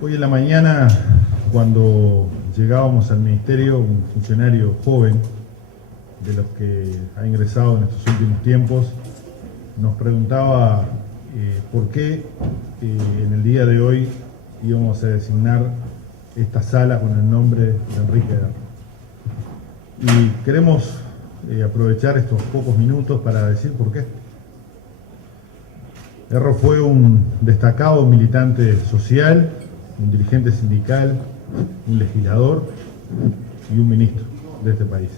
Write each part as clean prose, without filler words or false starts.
Hoy en la mañana, cuando llegábamos al ministerio, un funcionario joven, de los que ha ingresado en estos últimos tiempos, nos preguntaba por qué en el día de hoy íbamos a designar esta sala con el nombre de Enrique Erro. Y queremos aprovechar estos pocos minutos para decir por qué. Erro fue un destacado militante social, un dirigente sindical, un legislador y un ministro de este país.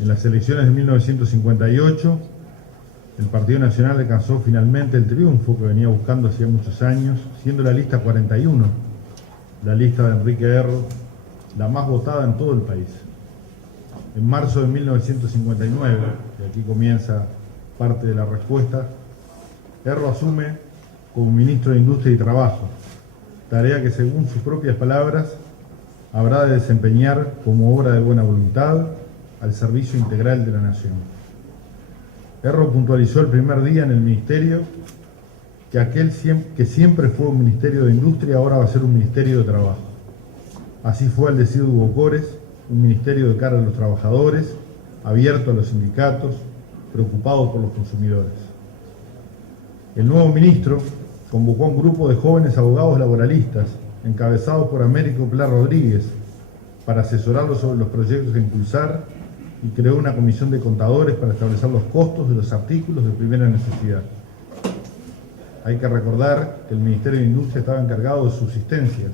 En las elecciones de 1958, el Partido Nacional alcanzó finalmente el triunfo que venía buscando hacía muchos años, siendo la lista 41, la lista de Enrique Erro, la más votada en todo el país. En marzo de 1959, y aquí comienza parte de la respuesta, Erro asume como ministro de Industria y Trabajo, tarea que según sus propias palabras habrá de desempeñar como obra de buena voluntad al servicio integral de la nación. Erro puntualizó el primer día en el ministerio que aquel que siempre fue un ministerio de industria ahora va a ser un ministerio de trabajo. Así fue al decir Hugo Cores, un ministerio de cara a los trabajadores, abierto a los sindicatos, preocupado por los consumidores. El nuevo ministro convocó a un grupo de jóvenes abogados laboralistas, encabezados por Américo Pla Rodríguez, para asesorarlos sobre los proyectos a impulsar y creó una comisión de contadores para establecer los costos de los artículos de primera necesidad. Hay que recordar que el Ministerio de Industria estaba encargado de subsistencias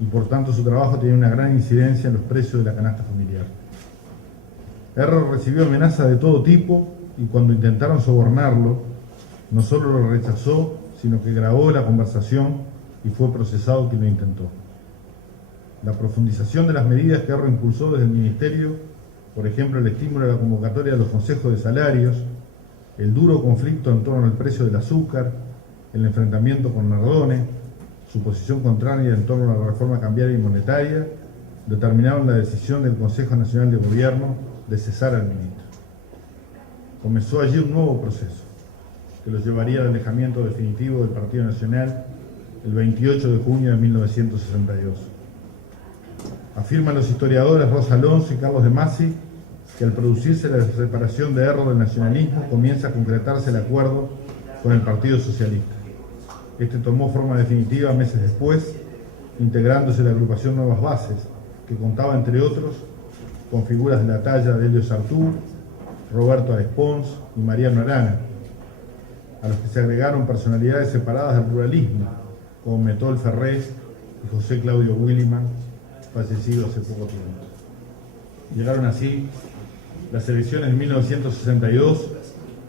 y por tanto su trabajo tenía una gran incidencia en los precios de la canasta familiar. Erro recibió amenazas de todo tipo y cuando intentaron sobornarlo, no solo lo rechazó, sino que grabó la conversación y fue procesado quien lo intentó. La profundización de las medidas que Erro impulsó desde el Ministerio, por ejemplo el estímulo a la convocatoria de los consejos de salarios, el duro conflicto en torno al precio del azúcar, el enfrentamiento con Nardone, su posición contraria en torno a la reforma cambiaria y monetaria, determinaron la decisión del Consejo Nacional de Gobierno de cesar al ministro. Comenzó allí un nuevo proceso, que lo llevaría al alejamiento definitivo del Partido Nacional el 28 de junio de 1962. Afirman los historiadores Rosa Alonso y Carlos de Masi que al producirse la separación de Erro del nacionalismo comienza a concretarse el acuerdo con el Partido Socialista. Este tomó forma definitiva meses después, integrándose la agrupación Nuevas Bases, que contaba entre otros con figuras de la talla de Helio Sartú, Roberto Arespons y Mariano Arana, a los que se agregaron personalidades separadas del ruralismo, como Metol Ferrés y José Claudio Williman, fallecido hace poco tiempo. Llegaron así las elecciones de 1962,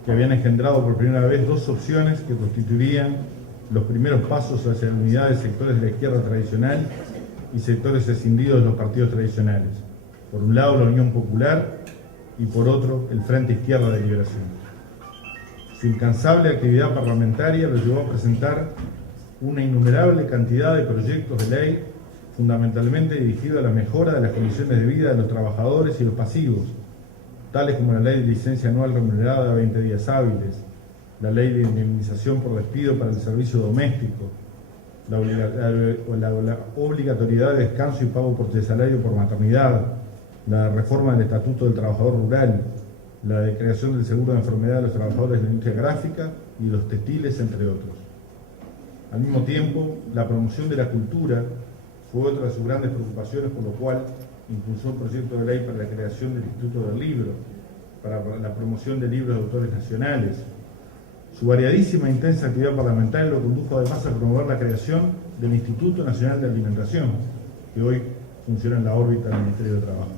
que habían engendrado por primera vez dos opciones que constituirían los primeros pasos hacia la unidad de sectores de la izquierda tradicional y sectores escindidos de los partidos tradicionales. Por un lado la Unión Popular y por otro el Frente Izquierda de Liberación. Su incansable actividad parlamentaria lo llevó a presentar una innumerable cantidad de proyectos de ley, fundamentalmente dirigidos a la mejora de las condiciones de vida de los trabajadores y los pasivos, tales como la ley de licencia anual remunerada a 20 días hábiles, la ley de indemnización por despido para el servicio doméstico, la obligatoriedad de descanso y pago de salario por maternidad, la reforma del Estatuto del Trabajador Rural, la de creación del seguro de enfermedad de los trabajadores de la industria gráfica y los textiles, entre otros. Al mismo tiempo, la promoción de la cultura fue otra de sus grandes preocupaciones, por lo cual impulsó un proyecto de ley para la creación del Instituto del Libro, para la promoción de libros de autores nacionales. Su variadísima e intensa actividad parlamentaria lo condujo además a promover la creación del Instituto Nacional de Alimentación, que hoy funciona en la órbita del Ministerio de Trabajo.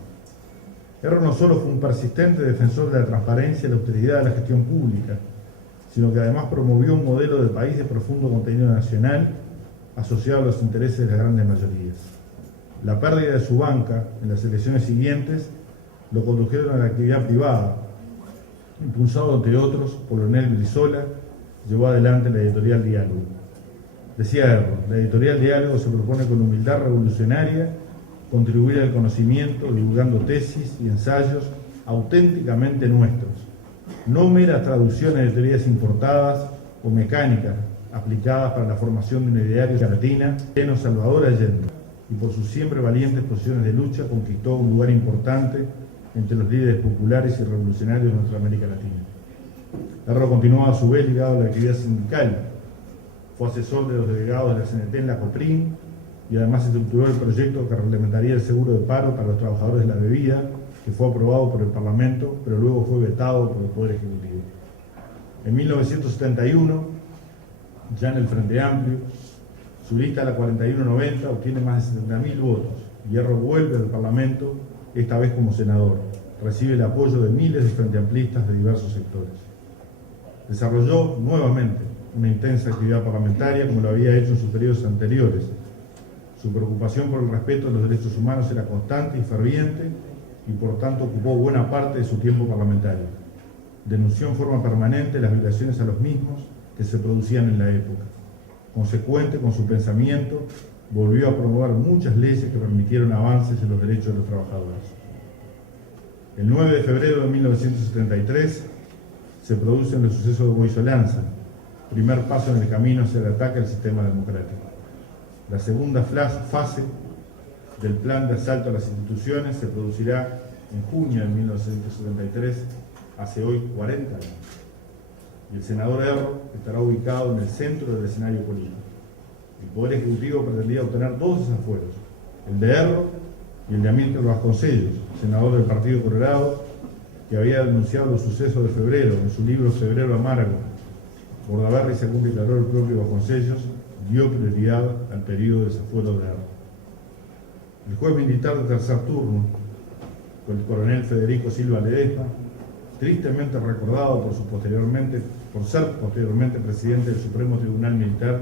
Erro no solo fue un persistente defensor de la transparencia y la austeridad de la gestión pública, sino que además promovió un modelo de país de profundo contenido nacional asociado a los intereses de las grandes mayorías. La pérdida de su banca en las elecciones siguientes lo condujeron a la actividad privada. Impulsado, entre otros, por Leonel Brizola, llevó adelante la editorial Diálogo. Decía Erro, la editorial Diálogo se propone con humildad revolucionaria contribuir al conocimiento, divulgando tesis y ensayos auténticamente nuestros, no meras traducciones de teorías importadas o mecánicas aplicadas para la formación de un ideario latina, lleno Salvador Allende, y por sus siempre valientes posiciones de lucha conquistó un lugar importante entre los líderes populares y revolucionarios de nuestra América Latina. Erro continuó a su vez ligado a la actividad sindical, fue asesor de los delegados de la CNT en la COPRIN y además estructuró el proyecto que reglamentaría el seguro de paro para los trabajadores de la bebida, que fue aprobado por el Parlamento, pero luego fue vetado por el Poder Ejecutivo. En 1971, ya en el Frente Amplio, su lista, la 4190, obtiene más de 70.000 votos. Hierro vuelve al Parlamento, esta vez como senador. Recibe el apoyo de miles de frente amplistas de diversos sectores. Desarrolló nuevamente una intensa actividad parlamentaria como lo había hecho en sus periodos anteriores. Su preocupación por el respeto de los derechos humanos era constante y ferviente y por tanto ocupó buena parte de su tiempo parlamentario. Denunció en forma permanente las violaciones a los mismos que se producían en la época. Consecuente con su pensamiento, volvió a promover muchas leyes que permitieron avances en los derechos de los trabajadores. El 9 de febrero de 1973 se producen los sucesos de Boisolanza, primer paso en el camino hacia el ataque al sistema democrático. La segunda fase del plan de asalto a las instituciones se producirá en junio de 1973, hace hoy 40 años. Y el senador Erro estará ubicado en el centro del escenario político. El Poder Ejecutivo pretendía obtener dos desafueros, el de Erro y el de Amílcar Vasconcellos, senador del Partido Colorado, que había denunciado los sucesos de febrero en su libro Febrero Amargo. Bordaberry, según declaró el propio Vasconcellos, dio prioridad al periodo de desafuero de Erro. El juez militar de tercer turno, el coronel Federico Silva Ledesma, tristemente recordado por ser posteriormente presidente del Supremo Tribunal Militar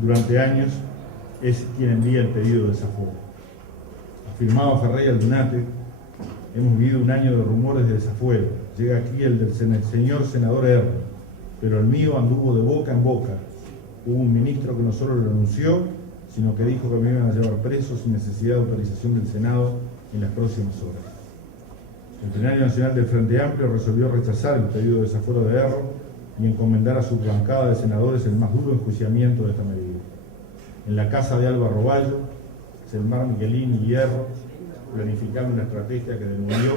durante años, es quien envía el pedido de desafuero. Afirmaba Ferrey Aldunate, hemos vivido un año de rumores de desafuero. Llega aquí el del señor senador Erro, pero el mío anduvo de boca en boca. Hubo un ministro que no solo lo anunció, sino que dijo que me iban a llevar preso sin necesidad de autorización del Senado en las próximas horas. El Plenario Nacional del Frente Amplio resolvió rechazar el pedido de desafuero de Erro y encomendar a su bancada de senadores el más duro enjuiciamiento de esta medida. En la casa de Alba Roballo, Selmar Michelini y Hierro planificaron una estrategia que demolió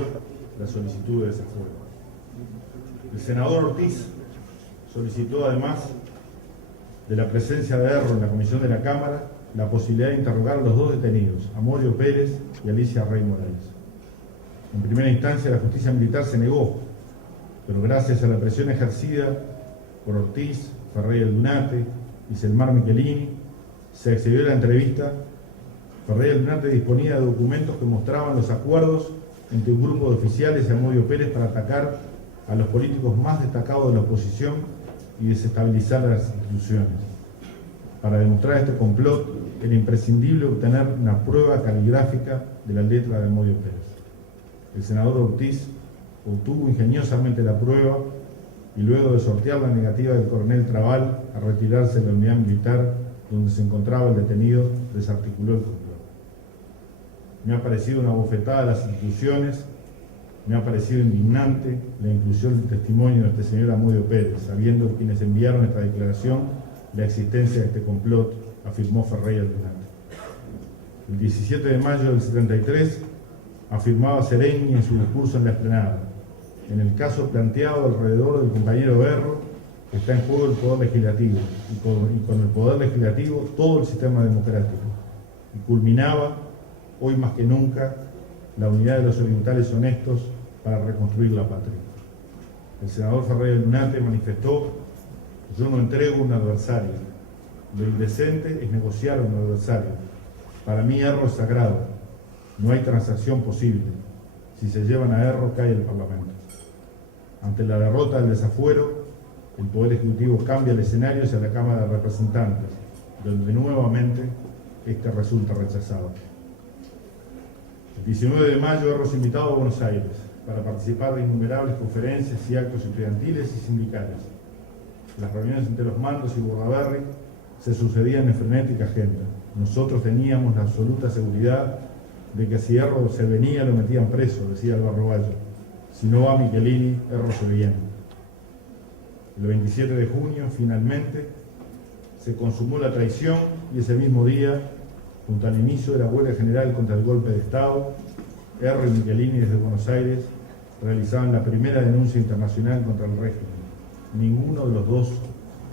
la solicitud de desafuero. El senador Ortiz solicitó, además de la presencia de Erro en la comisión de la Cámara, la posibilidad de interrogar a los dos detenidos, Amorio Pérez y Alicia Rey Morales. En primera instancia, la justicia militar se negó, pero gracias a la presión ejercida por Ortiz, Ferrey Aldunate y Selmar Michelini, se accedió a la entrevista. Ferrey Aldunate disponía de documentos que mostraban los acuerdos entre un grupo de oficiales y Amorio Pérez para atacar a los políticos más destacados de la oposición y desestabilizar las instituciones. Para demostrar este complot, era imprescindible obtener una prueba caligráfica de la letra de Amorio Pérez. El senador Ortiz obtuvo ingeniosamente la prueba y luego de sortear la negativa del coronel Trabal a retirarse de la unidad militar donde se encontraba el detenido, desarticuló el complot. Me ha parecido una bofetada a las instituciones, me ha parecido indignante la inclusión del testimonio de este señor Amodio Pérez, sabiendo quienes enviaron esta declaración la existencia de este complot, afirmó Ferrey Aldunate. El 17 de mayo del 73 afirmaba Seregni en su discurso en la Esplanada: en el caso planteado alrededor del compañero Erro está en juego el poder legislativo y con el poder legislativo todo el sistema democrático. Y culminaba, hoy más que nunca, la unidad de los orientales honestos para reconstruir la patria. El senador Ferreira Lunate manifestó: yo no entrego un adversario. Lo indecente es negociar a un adversario. Para mí Erro es sagrado. No hay transacción posible. Si se llevan a Erro, cae el Parlamento. Ante la derrota del desafuero, el Poder Ejecutivo cambia el escenario hacia la Cámara de Representantes, donde nuevamente este resulta rechazado. El 19 de mayo, Erro es invitado a Buenos Aires para participar de innumerables conferencias y actos estudiantiles y sindicales. Las reuniones entre los mandos y Bordaberry se sucedían en frenética agenda. Nosotros teníamos la absoluta seguridad de que si Erro se venía lo metían preso, decía Álvaro Bayo. Si no va Michelini, Erro se viene. El 27 de junio, finalmente, se consumó la traición y ese mismo día, junto al inicio de la huelga general contra el golpe de Estado, Erro y Michelini desde Buenos Aires realizaban la primera denuncia internacional contra el régimen. Ninguno de los dos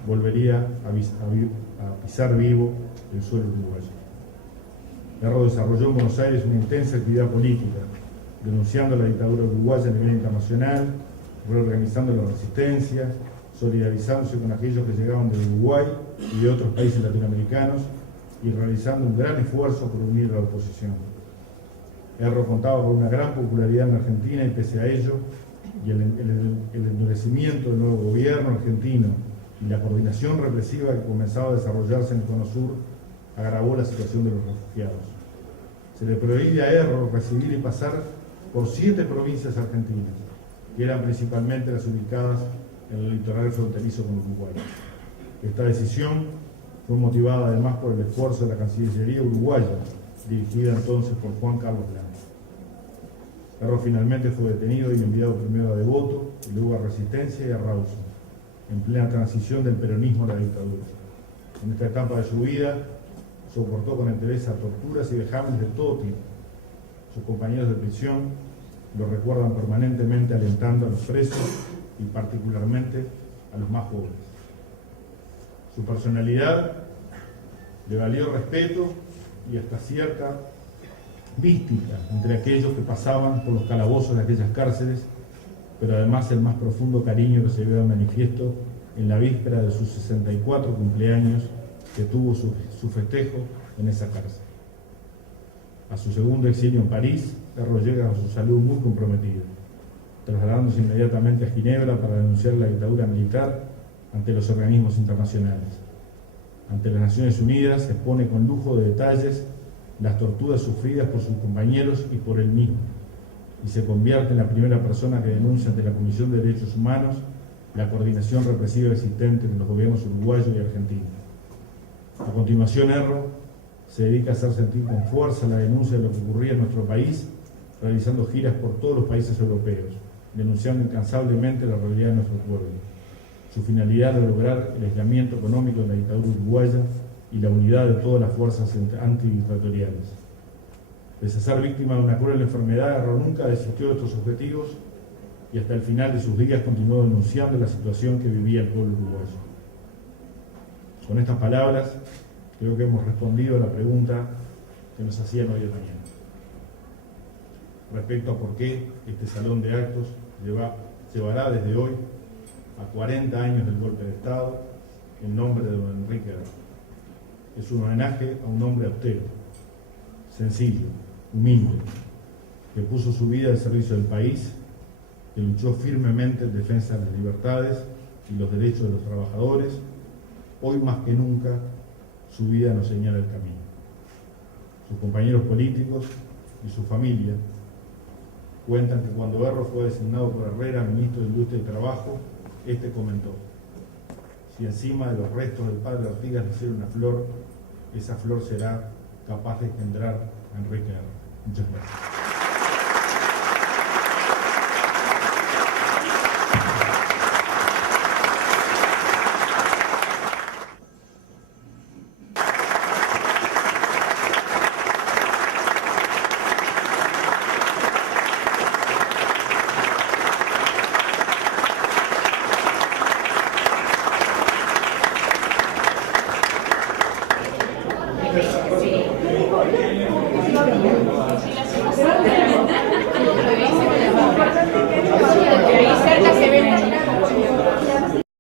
volvería a pisar vivo el suelo uruguayo. Erro desarrolló en Buenos Aires una intensa actividad política, denunciando la dictadura uruguaya a nivel internacional, reorganizando la resistencia, solidarizándose con aquellos que llegaban de Uruguay y de otros países latinoamericanos y realizando un gran esfuerzo por unir a la oposición. Erro contaba con una gran popularidad en Argentina y pese a ello, y el endurecimiento del nuevo gobierno argentino y la coordinación represiva que comenzaba a desarrollarse en el Cono Sur agravó la situación de los refugiados. Se le prohíbe a Erro recibir y pasar por 7 provincias argentinas, que eran principalmente las ubicadas en el litoral fronterizo con Uruguay. Esta decisión fue motivada además por el esfuerzo de la Cancillería uruguaya, dirigida entonces por Juan Carlos Blanco. Erro finalmente fue detenido y enviado primero a Devoto y luego a Resistencia y a Rawson, en plena transición del peronismo a la dictadura. En esta etapa de su vida soportó con entereza torturas y vejámenes de todo tipo. Sus compañeros de prisión lo recuerdan permanentemente alentando a los presos y particularmente a los más jóvenes. Su personalidad le valió respeto y hasta cierta mística entre aquellos que pasaban por los calabozos de aquellas cárceles, pero además el más profundo cariño que se vio de manifiesto en la víspera de sus 64 cumpleaños que tuvo su festejo en esa cárcel. A su segundo exilio en París, Erro llega con su salud muy comprometida, trasladándose inmediatamente a Ginebra para denunciar la dictadura militar ante los organismos internacionales. Ante las Naciones Unidas se expone con lujo de detalles las torturas sufridas por sus compañeros y por él mismo, y se convierte en la primera persona que denuncia ante la Comisión de Derechos Humanos la coordinación represiva existente entre los gobiernos uruguayo y argentino. A continuación, Erro se dedica a hacer sentir con fuerza la denuncia de lo que ocurría en nuestro país, realizando giras por todos los países europeos, denunciando incansablemente la realidad de nuestro pueblo. Su finalidad era lograr el aislamiento económico de la dictadura uruguaya y la unidad de todas las fuerzas antidictatoriales. Pese a ser víctima de una cruel enfermedad, Erro nunca desistió de estos objetivos y hasta el final de sus días continuó denunciando la situación que vivía el pueblo uruguayo. Con estas palabras, creo que hemos respondido a la pregunta que nos hacían hoy de mañana, respecto a por qué este salón de actos llevará desde hoy a 40 años del golpe de Estado en nombre de don Enrique Erro. Es un homenaje a un hombre austero, sencillo, humilde, que puso su vida al servicio del país, que luchó firmemente en defensa de las libertades y los derechos de los trabajadores. Hoy más que nunca su vida nos señala el camino. Sus compañeros políticos y su familia cuentan que cuando Erro fue designado por Herrera ministro de Industria y Trabajo, este comentó: si encima de los restos del padre Artigas naciera una flor, esa flor será capaz de engendrar a Enrique Erro. Muchas gracias.